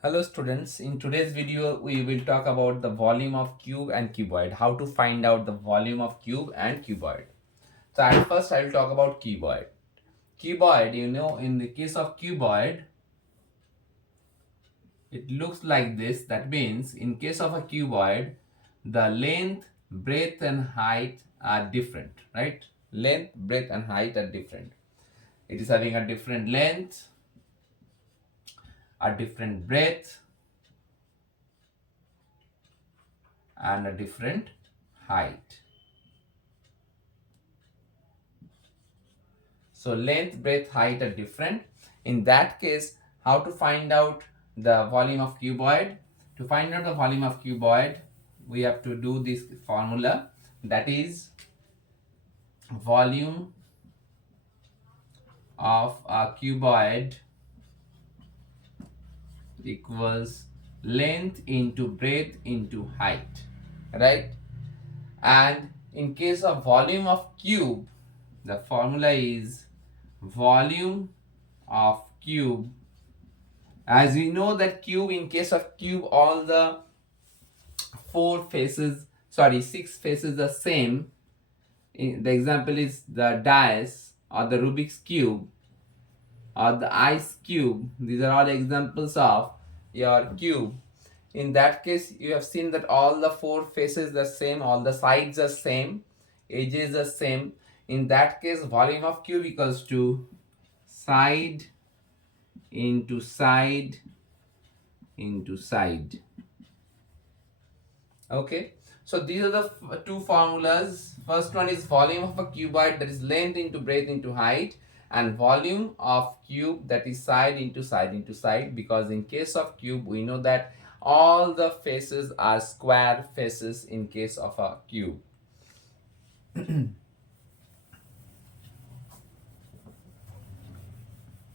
Hello students, in today's video we will talk about the volume of cube and cuboid, how to find out the volume of cube and cuboid. So at first I will talk about cuboid. Cuboid, in the case of cuboid, it looks like this. That means in case of a cuboid, the length, breadth and height are different, right? Length, breadth and height are different. It is having a different length, a different breadth and a different height. So length, breadth, height are different. In that case, how to find out the volume of cuboid? To find out the volume of cuboid, we have to do this formula, that is volume of a cuboid equals length into breadth into height, right? And in case of volume of cube, the formula is volume of cube. As we know that cube, in case of cube, all the six faces are same. The example is the dice or the Rubik's cube or the ice cube. These are all examples of your cube. In that case, you have seen that all the four faces are same, all the sides are same, edges are same. In that case, volume of cube equals to side into side into side. Okay, so these are the two formulas. First one is volume of a cuboid, that is length into breadth into height, and volume of cube, that is side into side into side, because in case of cube we know that all the faces are square faces in case of a cube.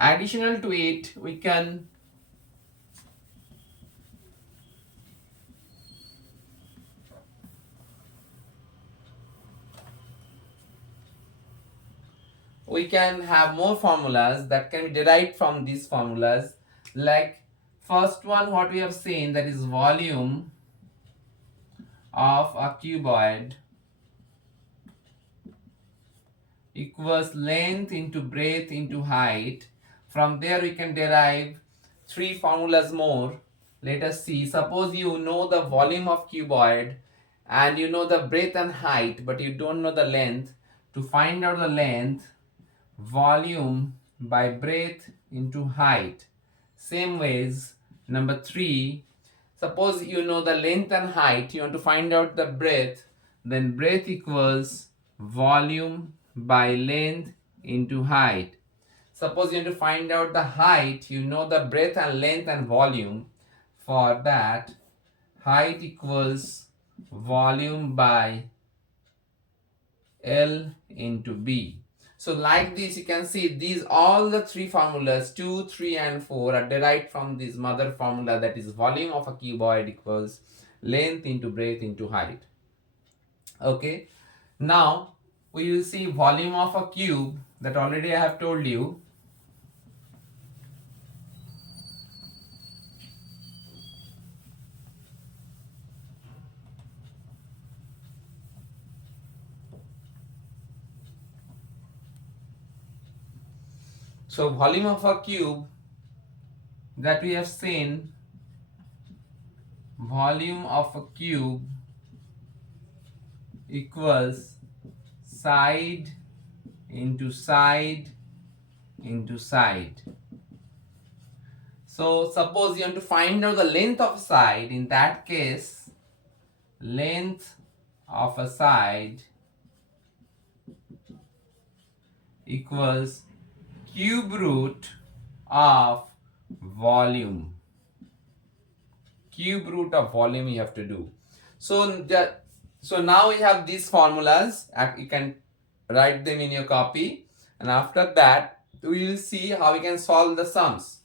Additional to it, we can have more formulas that can be derived from these formulas. Like first one, what we have seen, that is volume of a cuboid equals length into breadth into height. From there we can derive three formulas more. Let us see. Suppose you know the volume of cuboid and you know the breadth and height, but you don't know the length. To find out the length, volume by breadth into height. Same ways, number 3, suppose you know the length and height, you want to find out the breadth, then breadth equals volume by length into height. Suppose you want to find out the height, you know the breadth and length and volume. For that, height equals volume by L into B. So like this, you can see these all the three formulas 2, 3 and 4 are derived from this mother formula, that is volume of a cuboid equals length into breadth into height. Okay, now we will see volume of a cube, that already I have told you. So volume of a cube, that we have seen, volume of a cube equals side into side into side. So suppose you want to find out the length of a side. In that case, length of a side equals cube root of volume. Cube root of volume you have to do. So now we have these formulas. You can write them in your copy, and after that we will see how we can solve the sums.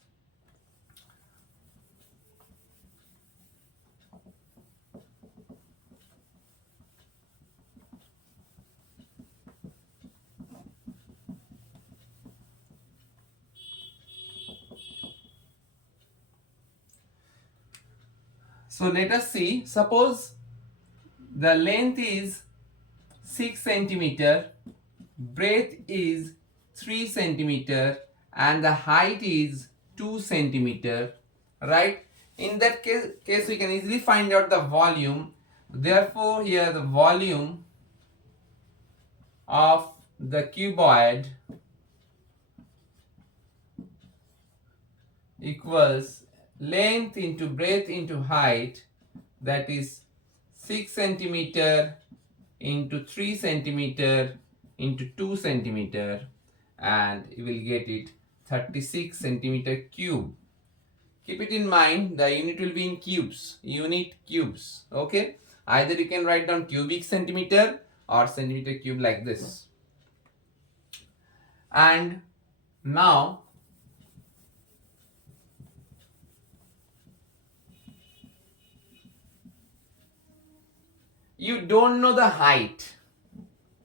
So let us see, suppose the length is 6 centimeter, breadth is 3 centimeter, and the height is 2 centimeter, right? In that case we can easily find out the volume. Therefore here the volume of the cuboid equals length into breadth into height, that is 6 centimeter into 3 centimeter into 2 centimeter, and you will get it 36 centimeter cube. Keep it in mind, the unit will be in cubes, unit cubes. Okay, either you can write down cubic centimeter or centimeter cube like this. And now you don't know the height,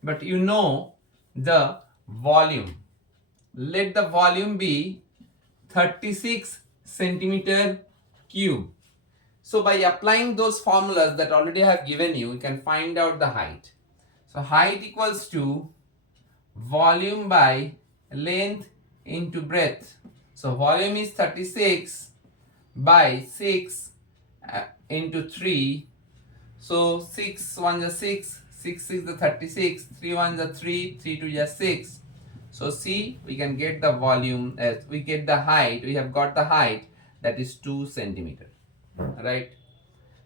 but you know the volume. Let the volume be 36 centimeter cube. So by applying those formulas that already I have given you, you can find out the height. So height equals to volume by length into breadth. So volume is 36 by 6 into 3. So 6 1 is 6, 6 6 is 36, 3 1 is 3, 3 2 is 6. So see, we can get the volume as we get the height. We have got the height, that is 2 centimeter, right?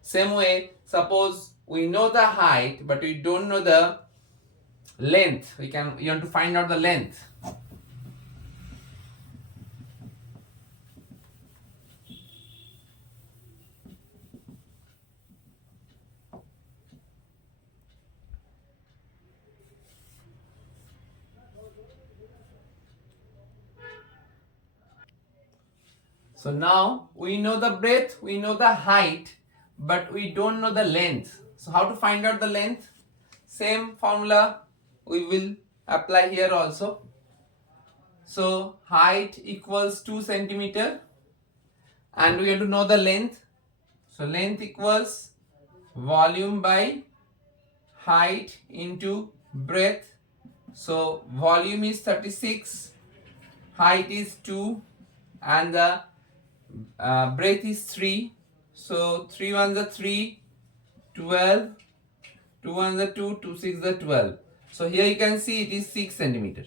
Same way, suppose we know the height but we don't know the length. You want to find out the length. So now we know the breadth, we know the height, but we don't know the length. So how to find out the length? Same formula we will apply here also. So height equals 2 centimeter, and we have to know the length. So length equals volume by height into breadth. So volume is 36, height is 2, and the breadth is 3. So 3 1 is 3, 12, 2 1 is 2, 2 6 is 12. So here you can see it is 6 centimeter.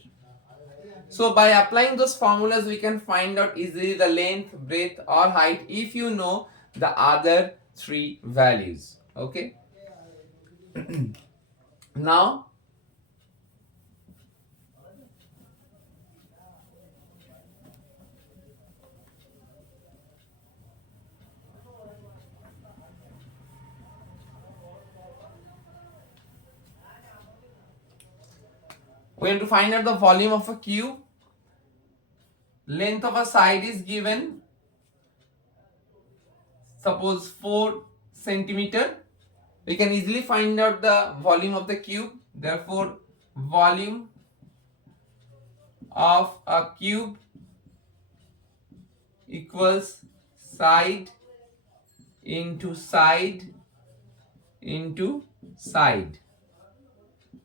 So by applying those formulas we can find out easily the length, breadth or height if you know the other three values. Okay. Now we have to find out the volume of a cube. Length of a side is given, suppose 4 centimeter. We can easily find out the volume of the cube. Therefore volume of a cube equals side into side into side.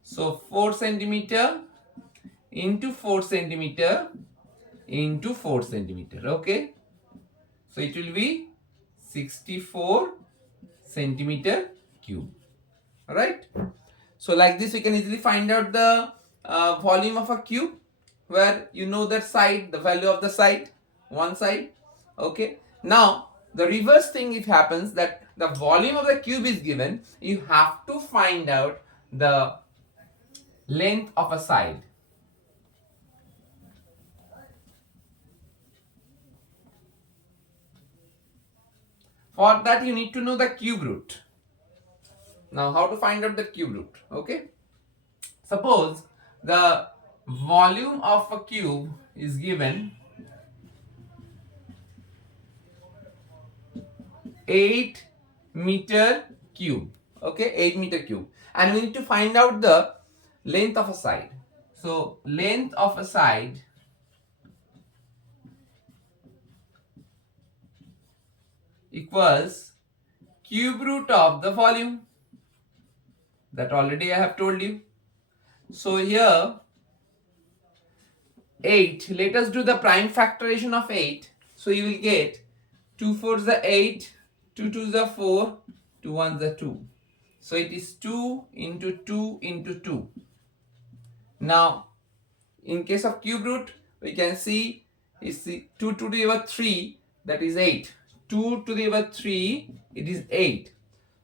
So 4 centimeter into 4 centimeter into 4 centimeter. Okay, so it will be 64 centimeter cube. Alright, so like this we can easily find out the volume of a cube, where you know that side, the value of the side, one side. Okay, now the reverse thing it happens, that the volume of the cube is given, you have to find out the length of a side. For that you need to know the cube root. Now how to find out the cube root? Okay, suppose the volume of a cube is given 8 meter cube. Okay, 8 meter cube, and we need to find out the length of a side. So length of a side equals cube root of the volume. That already I have told you. So here 8, let us do the prime factorization of 8. So you will get 2 4s are 8, 2 2s are 4, 2 1s are 2. So it is 2 into 2 into 2. Now in case of cube root, we can see it's 2 to the power 3, that is 8. 2 to the power 3, it is 8.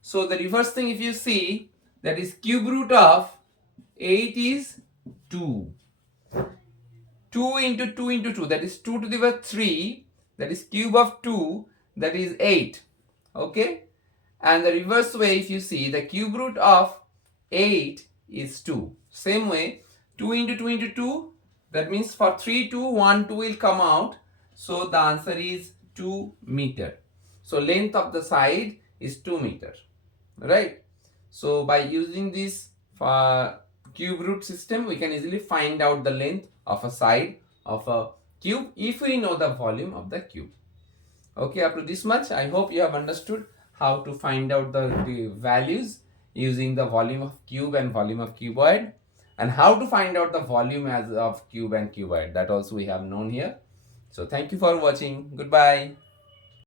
So the reverse thing, if you see, that is cube root of 8 is 2. 2 into 2 into 2, that is 2 to the power 3, that is cube of 2, that is 8. Okay? And the reverse way, if you see, the cube root of 8 is 2. Same way, 2 into 2 into 2, that means for 3 2 1 2 will come out. So the answer is 2 meter. So length of the side is 2 meter. Right? So by using this cube root system, we can easily find out the length of a side of a cube if we know the volume of the cube. Okay, up to this much, I hope you have understood how to find out the values using the volume of cube and volume of cuboid, and how to find out the volume as of cube and cuboid. That also we have known here. So thank you for watching. Goodbye.